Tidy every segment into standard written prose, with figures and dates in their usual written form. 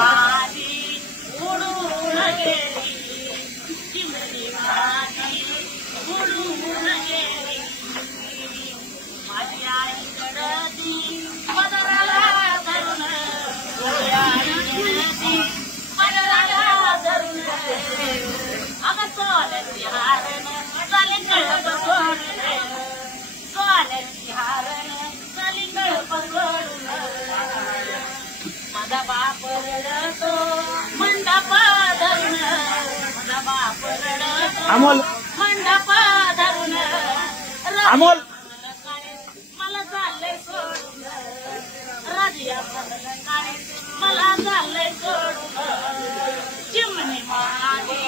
माझी उडून गेली, चिमणी माझी उडून गेली. माझी आईकडं ती पदराला धरून, आईकडं पदराला धरून, अगं सोन्याची हारण झाली कळप सोडून, सोन्याची हारण झाली कळप सोडून. माझा बाप रडतो मंडप धरून, माझा बाप रडतो मंडप धरून. अमोल मला चाललंय सोडून, राजिया काय मला चाललंय सोडून. चिमणी माझी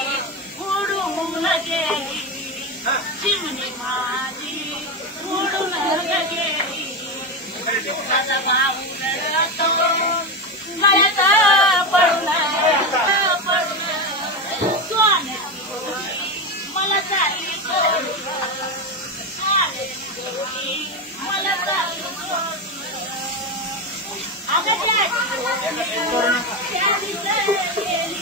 उडून गेली, चिमणी माझी उडून गेली. माझा भाऊ रडतो गळ्यात पडून, पडून. सोन्याची गोळी मला चालली सोडून, सोन्याची गोळी मला चालली सोडून. अगं त्याची गेली.